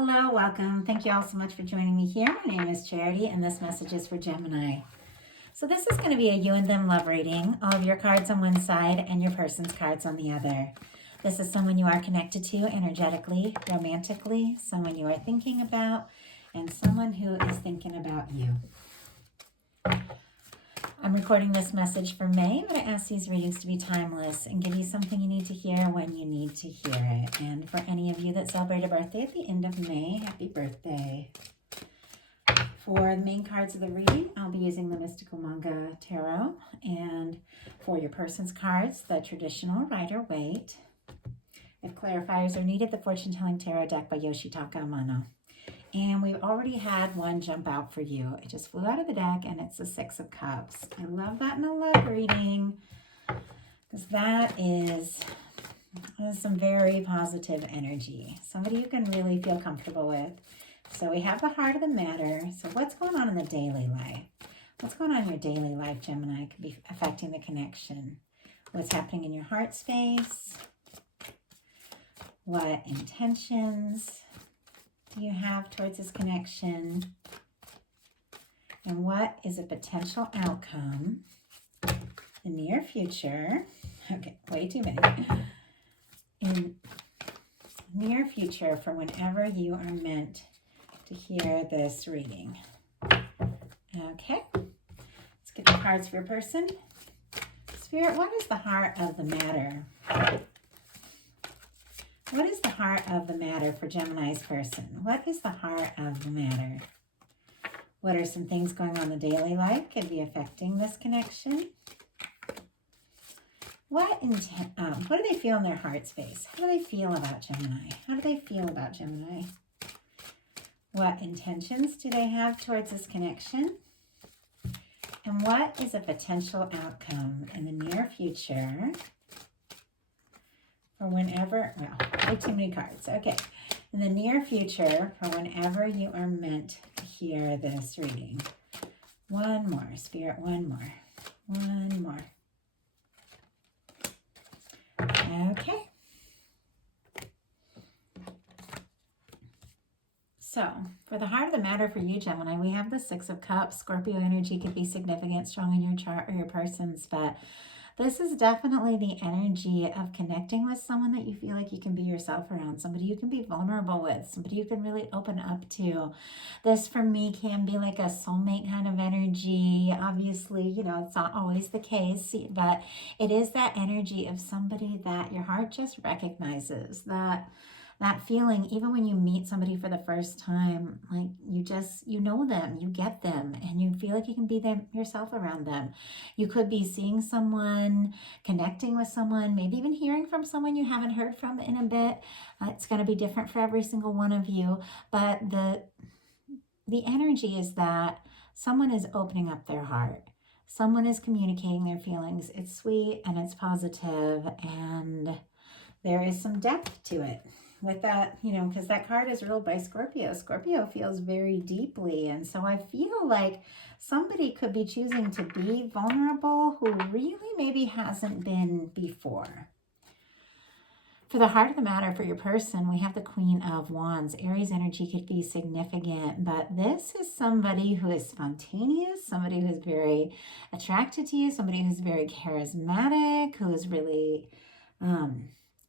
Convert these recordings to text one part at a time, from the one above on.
Hello, welcome. Thank you all so much for joining me here. My name is Charity, and this message is for Gemini. So this is going to be a you and them love reading. All of your cards on one side and your person's cards on the other. This is someone you are connected to energetically, romantically, someone you are thinking about, and someone who is thinking about you. I'm recording this message for May, but I ask these readings to be timeless and give you something you need to hear when you need to hear it. And for any of you that celebrate a birthday at the end of May, happy birthday. For the main cards of the reading, I'll be using the Mystical Manga Tarot. And for your person's cards, the traditional Rider-Waite. If clarifiers are needed, the Fortune Telling Tarot deck by Yoshitaka Amano. And we've already had one jump out for you. It just flew out of the deck, and it's the Six of Cups. I love that in a love reading because that is some very positive energy. Somebody you can really feel comfortable with. So we have the heart of the matter. So what's going on in the daily life? What's going on in your daily life, Gemini, could be affecting the connection. What's happening in your heart space? What intentions do you have towards this connection? And what is a potential outcome in the near future? Okay, way too many. In near future for whenever you are meant to hear this reading. Okay, let's get the cards for your person. Spirit, what is the heart of the matter? What is the heart of the matter for Gemini's person? What is the heart of the matter? What are some things going on in the daily life could be affecting this connection? What do they feel in their heart space? How do they feel about Gemini? How do they feel about Gemini? What intentions do they have towards this connection? And what is a potential outcome in the near future for whenever, well, way too many cards. Okay, in the near future for whenever you are meant to hear this reading. One more, Spirit, one more. One more. Okay. So, for the heart of the matter for you, Gemini, we have the Six of Cups. Scorpio energy could be significant, strong in your chart or your person's, but this is definitely the energy of connecting with someone that you feel like you can be yourself around, somebody you can be vulnerable with, somebody you can really open up to. This, for me, can be like a soulmate kind of energy. Obviously, you know, it's not always the case, but it is that energy of somebody that your heart just recognizes, that feeling, even when you meet somebody for the first time, like you know them, you get them, and you feel like you can be them yourself around them. You could be seeing someone, connecting with someone, maybe even hearing from someone you haven't heard from in a bit. It's going to be different for every single one of you, but the energy is that someone is opening up their heart. Someone is communicating their feelings. It's sweet and it's positive, and there is some depth to it. With that, you know, because that card is ruled by Scorpio. Scorpio feels very deeply. And so I feel like somebody could be choosing to be vulnerable who really maybe hasn't been before. For the heart of the matter for your person, we have the Queen of Wands. Aries energy could be significant, but this is somebody who is spontaneous, somebody who's very attracted to you, somebody who's very charismatic, who is really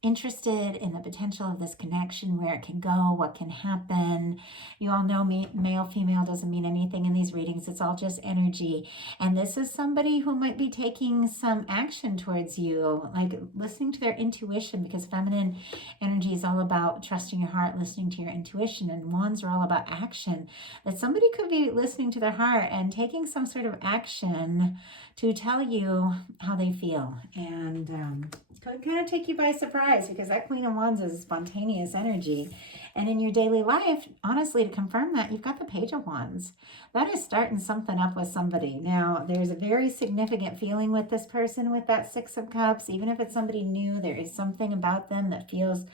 interested in the potential of this connection, where it can go, what can happen. You all know me, male, female doesn't mean anything in these readings. It's all just energy. And this is somebody who might be taking some action towards you, like listening to their intuition, because feminine energy is all about trusting your heart, listening to your intuition, and wands are all about action. That somebody could be listening to their heart and taking some sort of action to tell you how they feel. And could kind of take you by surprise, because that Queen of Wands is spontaneous energy. And in your daily life, honestly, to confirm that, you've got the Page of Wands. That is starting something up with somebody. Now, there's a very significant feeling with this person with that Six of Cups. Even if it's somebody new, there is something about them that feels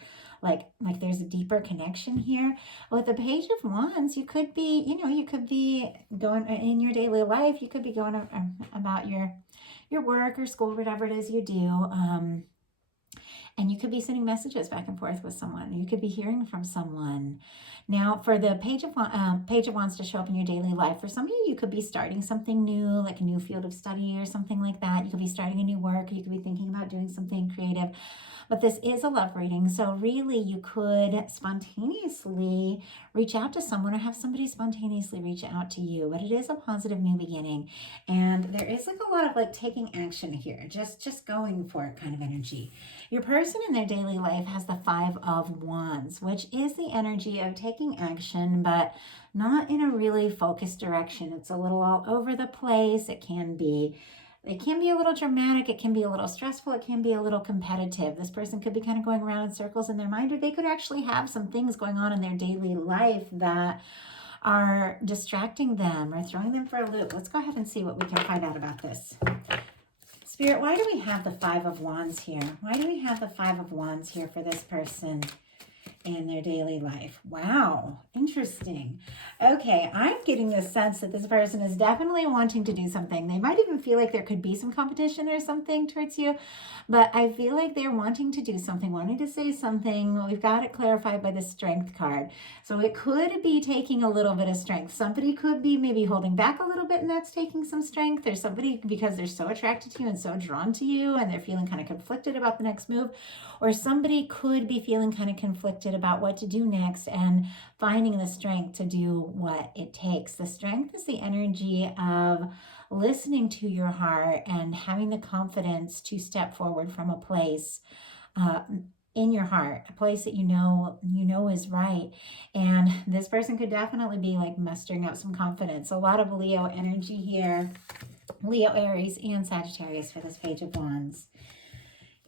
like there's a deeper connection here. With the Page of Wands, you could be, you could be going in your daily life, you could be going about your work or school, whatever it is you do. and you could be sending messages back and forth with someone. You could be hearing from someone. Now, for the Page of Wands to show up in your daily life, for some of you could be starting something new, like a new field of study or something like that. You could be starting a new work. You could be thinking about doing something creative. But this is a love reading, so really you could spontaneously reach out to someone or have somebody spontaneously reach out to you. But it is a positive new beginning, and there is like a lot of like taking action here, just going for it kind of energy. Your person in their daily life has the Five of Wands, which is the energy of taking action, but not in a really focused direction. It's a little all over the place. It can be a little dramatic, it can be a little stressful, it can be a little competitive. This person could be kind of going around in circles in their mind, or they could actually have some things going on in their daily life that are distracting them or throwing them for a loop. Let's go ahead and see what we can find out about this. Spirit, why do we have the Five of Wands here? Why do we have the Five of Wands here for this person in their daily life? Wow, interesting. Okay, I'm getting the sense that this person is definitely wanting to do something. They might even feel like there could be some competition or something towards you, but I feel like they're wanting to do something, wanting to say something. We've got it clarified by the Strength card. So it could be taking a little bit of strength. Somebody could be maybe holding back a little bit, and that's taking some strength. Or somebody, because they're so attracted to you and so drawn to you, and they're feeling kind of conflicted about the next move. Or somebody could be feeling kind of conflicted about what to do next and finding the strength to do what it takes. The strength is the energy of listening to your heart and having the confidence to step forward from a place in your heart, a place that you know is right. And this person could definitely be like mustering up some confidence. A lot of Leo energy here. Leo, Aries, and Sagittarius for this Page of Wands.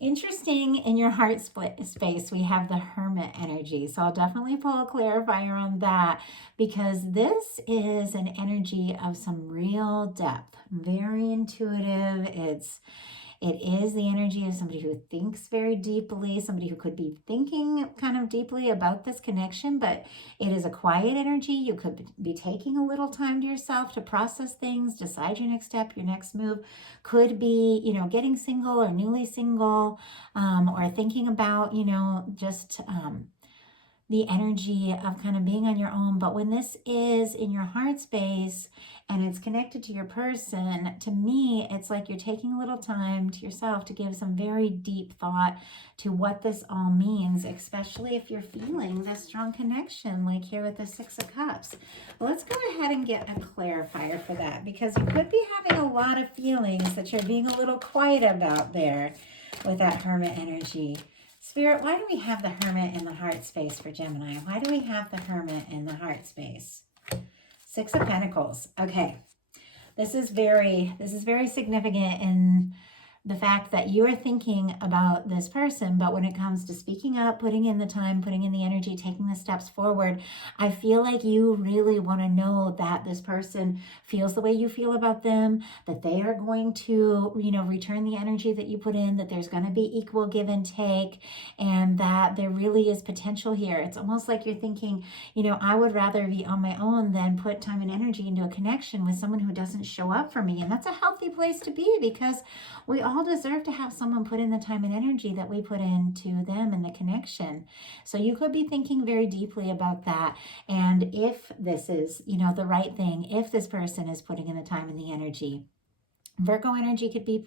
Interesting, in your heart space, we have the Hermit energy. So I'll definitely pull a clarifier on that, because this is an energy of some real depth, very intuitive. It is the energy of somebody who thinks very deeply, somebody who could be thinking kind of deeply about this connection, but it is a quiet energy. You could be taking a little time to yourself to process things, decide your next step, your next move. Could be, getting single or newly single, or thinking about, just the energy of kind of being on your own. But when this is in your heart space and it's connected to your person, to me, it's like you're taking a little time to yourself to give some very deep thought to what this all means, especially if you're feeling this strong connection, like here with the Six of Cups. Well, let's go ahead and get a clarifier for that, because you could be having a lot of feelings that you're being a little quiet about there with that Hermit energy. Spirit, why do we have the Hermit in the heart space for Gemini? Why do we have the Hermit in the heart space? Six of Pentacles. Okay. This is very significant in the fact that you are thinking about this person, but when it comes to speaking up, putting in the time, putting in the energy, taking the steps forward, I feel like you really want to know that this person feels the way you feel about them, that they are going to, return the energy that you put in, that there's going to be equal give and take, and that there really is potential here. It's almost like you're thinking, I would rather be on my own than put time and energy into a connection with someone who doesn't show up for me. And that's a healthy place to be, because we all deserve to have someone put in the time and energy that we put into them and the connection. So you could be thinking very deeply about that. And if this is, the right thing, if this person is putting in the time and the energy. Virgo energy could be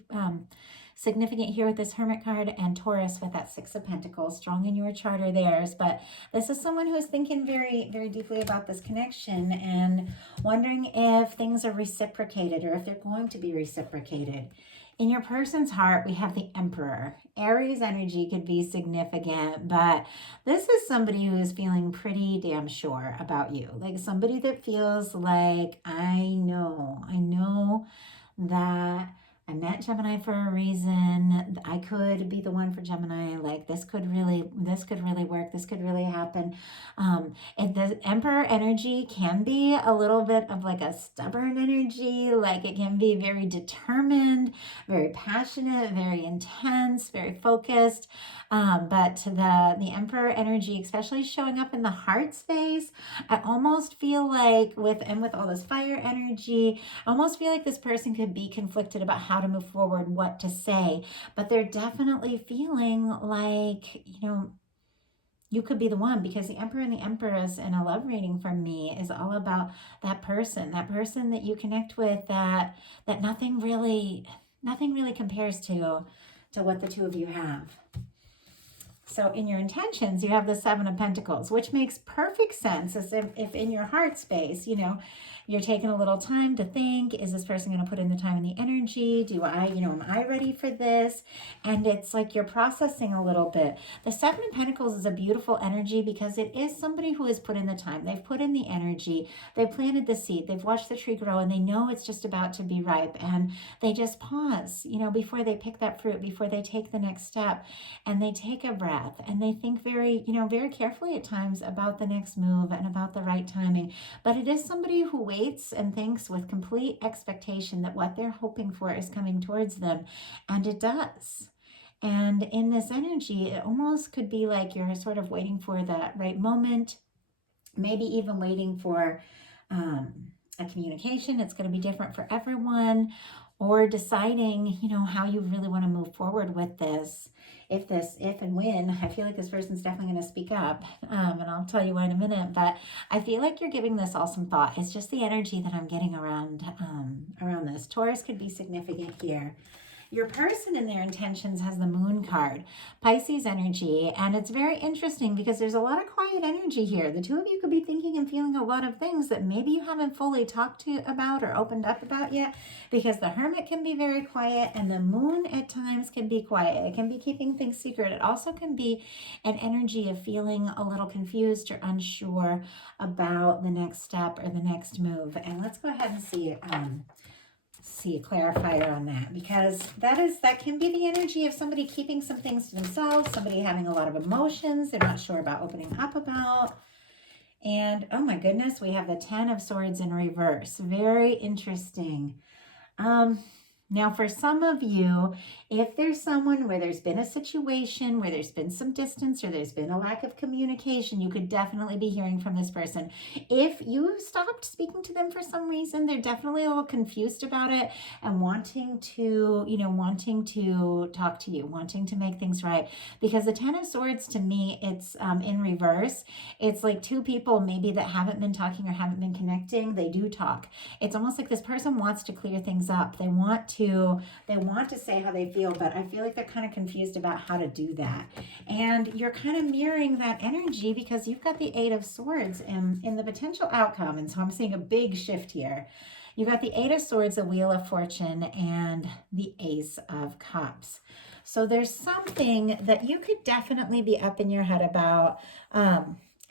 significant here with this Hermit card, and Taurus with that Six of Pentacles, strong in your chart or theirs. But this is someone who is thinking very, very deeply about this connection and wondering if things are reciprocated or if they're going to be reciprocated. In your person's heart, we have the Emperor. Aries energy could be significant, but this is somebody who is feeling pretty damn sure about you. Like somebody that feels like, I know that I met Gemini for a reason. I could be the one for Gemini. Like this could really work. This could really happen. And the Emperor energy can be a little bit of like a stubborn energy. Like it can be very determined, very passionate, very intense, very focused. But the Emperor energy, especially showing up in the heart space, I almost feel like with all this fire energy, I almost feel like this person could be conflicted about how to move forward, what to say, but they're definitely feeling like, you could be the one, because the Emperor and the Empress in a love reading from me is all about that person that you connect with, that nothing really compares to what the two of you have. So in your intentions, you have the Seven of Pentacles, which makes perfect sense, as if in your heart space, you're taking a little time to think, is this person going to put in the time and the energy? Am I ready for this? And it's like you're processing a little bit. The Seven of Pentacles is a beautiful energy because it is somebody who has put in the time. They've put in the energy. They've planted the seed. They've watched the tree grow, and they know it's just about to be ripe. And they just pause, before they pick that fruit, before they take the next step, and they take a breath, and they think very carefully at times about the next move and about the right timing. But it is somebody who waits and thinks with complete expectation that what they're hoping for is coming towards them, and it does. And in this energy, it almost could be like you're sort of waiting for that right moment, maybe even waiting for a communication. It's going to be different for everyone, or deciding, how you really want to move forward with this. If and when, I feel like this person's definitely going to speak up, and I'll tell you why in a minute, but I feel like you're giving this all some thought. It's just the energy that I'm getting around this. Taurus could be significant here. Your person in their intentions has the Moon card, Pisces energy, and it's very interesting because there's a lot of quiet energy here. The two of you could be thinking and feeling a lot of things that maybe you haven't fully talked about or opened up about yet, because the Hermit can be very quiet, and the Moon at times can be quiet. It can be keeping things secret. It also can be an energy of feeling a little confused or unsure about the next step or the next move. And let's go ahead and see a clarifier on that, because that can be the energy of somebody keeping some things to themselves, somebody having a lot of emotions they're not sure about opening up about. And oh my goodness, we have the Ten of Swords in reverse. Very interesting. Now, for some of you, if there's someone where there's been a situation where there's been some distance or there's been a lack of communication, you could definitely be hearing from this person. If you stopped speaking to them for some reason, they're definitely a little confused about it and wanting to talk to you, wanting to make things right. Because the Ten of Swords, to me, it's in reverse. It's like two people maybe that haven't been talking or haven't been connecting. They do talk. It's almost like this person wants to clear things up. They want to say how they feel, but I feel like they're kind of confused about how to do that. And you're kind of mirroring that energy because you've got the Eight of Swords in the potential outcome. And so I'm seeing a big shift here. You've got the Eight of Swords, the Wheel of Fortune, and the Ace of Cups. So there's something that you could definitely be up in your head about.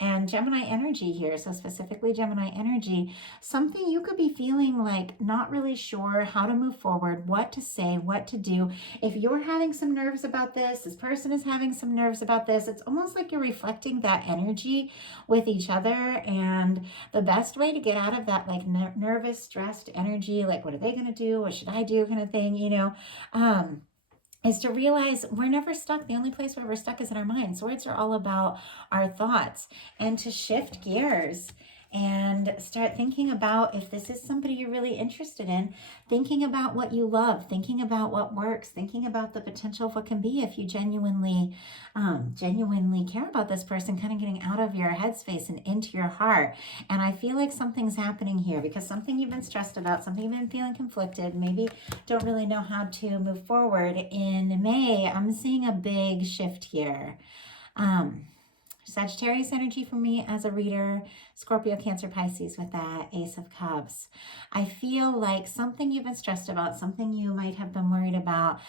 And Gemini energy here, so specifically Gemini energy, something you could be feeling like not really sure how to move forward, what to say, what to do. If you're having some nerves about this person is having some nerves about this, it's almost like you're reflecting that energy with each other. And the best way to get out of that like nervous, stressed energy, like what are they going to do? What should I do kind of thing, is to realize we're never stuck. The only place where we're stuck is in our mind. Swords are all about our thoughts, and to shift gears and start thinking about if this is somebody you're really interested in, thinking about what you love, thinking about what works, thinking about the potential of what can be if you genuinely care about this person, kind of getting out of your headspace and into your heart. And I feel like something's happening here because something you've been stressed about, something you've been feeling conflicted, maybe don't really know how to move forward. In May, I'm seeing a big shift here. Sagittarius energy for me as a reader, Scorpio, Cancer, Pisces with that Ace of Cups. I feel like something you've been stressed about, something you might have been worried about,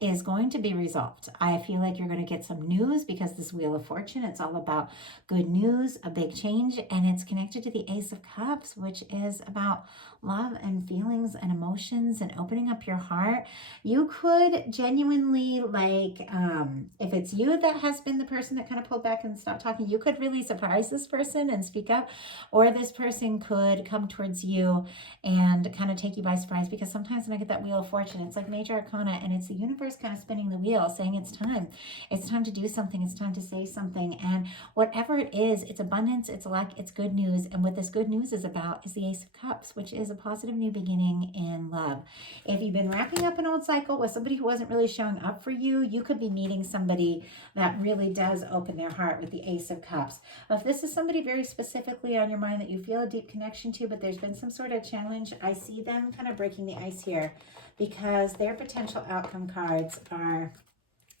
is going to be resolved. I feel like you're going to get some news because this Wheel of Fortune, it's all about good news, a big change, and it's connected to the Ace of Cups, which is about love and feelings and emotions and opening up your heart. You could genuinely, if it's you that has been the person that kind of pulled back and stopped talking, you could really surprise this person and speak up, or this person could come towards you and kind of take you by surprise, because sometimes when I get that Wheel of Fortune, it's like major arcana, and it's the universe is kind of spinning the wheel, saying it's time. It's time to do something. It's time to say something. And whatever it is, it's abundance, it's luck, it's good news. And what this good news is about is the Ace of Cups, which is a positive new beginning in love. If you've been wrapping up an old cycle with somebody who wasn't really showing up for you, you could be meeting somebody that really does open their heart with the Ace of Cups. If this is somebody very specifically on your mind that you feel a deep connection to, but there's been some sort of challenge, I see them kind of breaking the ice here, because their potential outcome cards are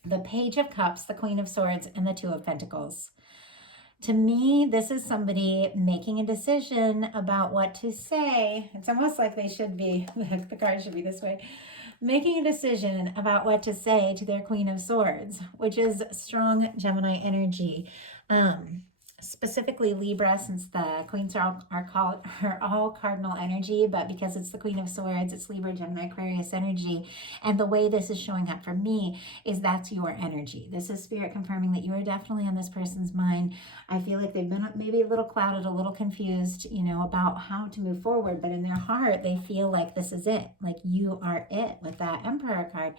the Page of Cups, the Queen of Swords, and the Two of Pentacles. To me, this is somebody making a decision about what to say. It's almost like they should be, the card should be this way, making a decision about what to say to their Queen of Swords, which is strong Gemini energy. Specifically Libra, since the queens are all cardinal energy, but because it's the Queen of Swords, it's Libra, Gemini, Aquarius energy. And the way this is showing up for me is that's your energy. This is Spirit confirming that you are definitely on this person's mind. I feel like they've been maybe a little clouded, a little confused, about how to move forward, but in their heart, they feel like this is it. Like you are it with that Emperor card.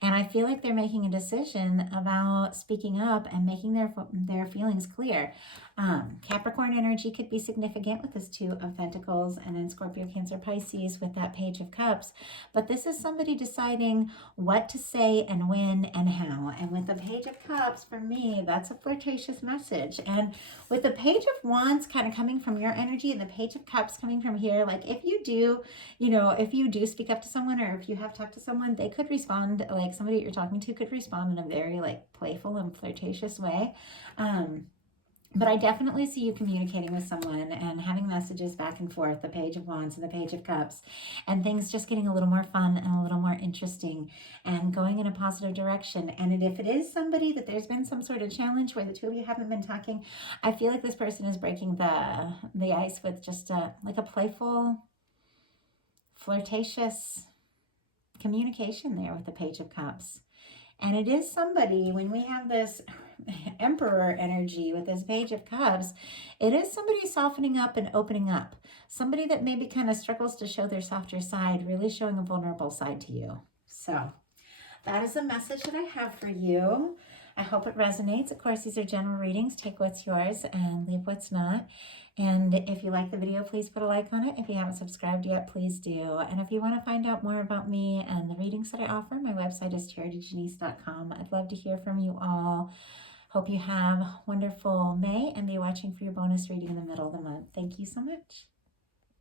And I feel like they're making a decision about speaking up and making their feelings clear. Capricorn energy could be significant with this Two of Pentacles, and then Scorpio, Cancer, Pisces with that Page of Cups. But this is somebody deciding what to say and when and how. And with the Page of Cups, for me, that's a flirtatious message. And with the Page of Wands kind of coming from your energy and the Page of Cups coming from here, like if you do speak up to someone, or if you have talked to someone, they could respond, like somebody that you're talking to could respond in a very like playful and flirtatious way. But I definitely see you communicating with someone and having messages back and forth, the Page of Wands and the Page of Cups, and things just getting a little more fun and a little more interesting and going in a positive direction. And if it is somebody that there's been some sort of challenge where the two of you haven't been talking, I feel like this person is breaking the ice with just like a playful, flirtatious communication there with the Page of Cups. And it is somebody, when we have this Emperor energy with this Page of Cups, it is somebody softening up and opening up. Somebody that maybe kind of struggles to show their softer side, really showing a vulnerable side to you. So that is the message that I have for you. I hope it resonates. Of course, these are general readings. Take what's yours and leave what's not. And if you like the video, please put a like on it. If you haven't subscribed yet, please do. And if you want to find out more about me and the readings that I offer, my website is charityjanice.com. I'd love to hear from you all. Hope you have wonderful May and be watching for your bonus reading in the middle of the month. Thank you so much.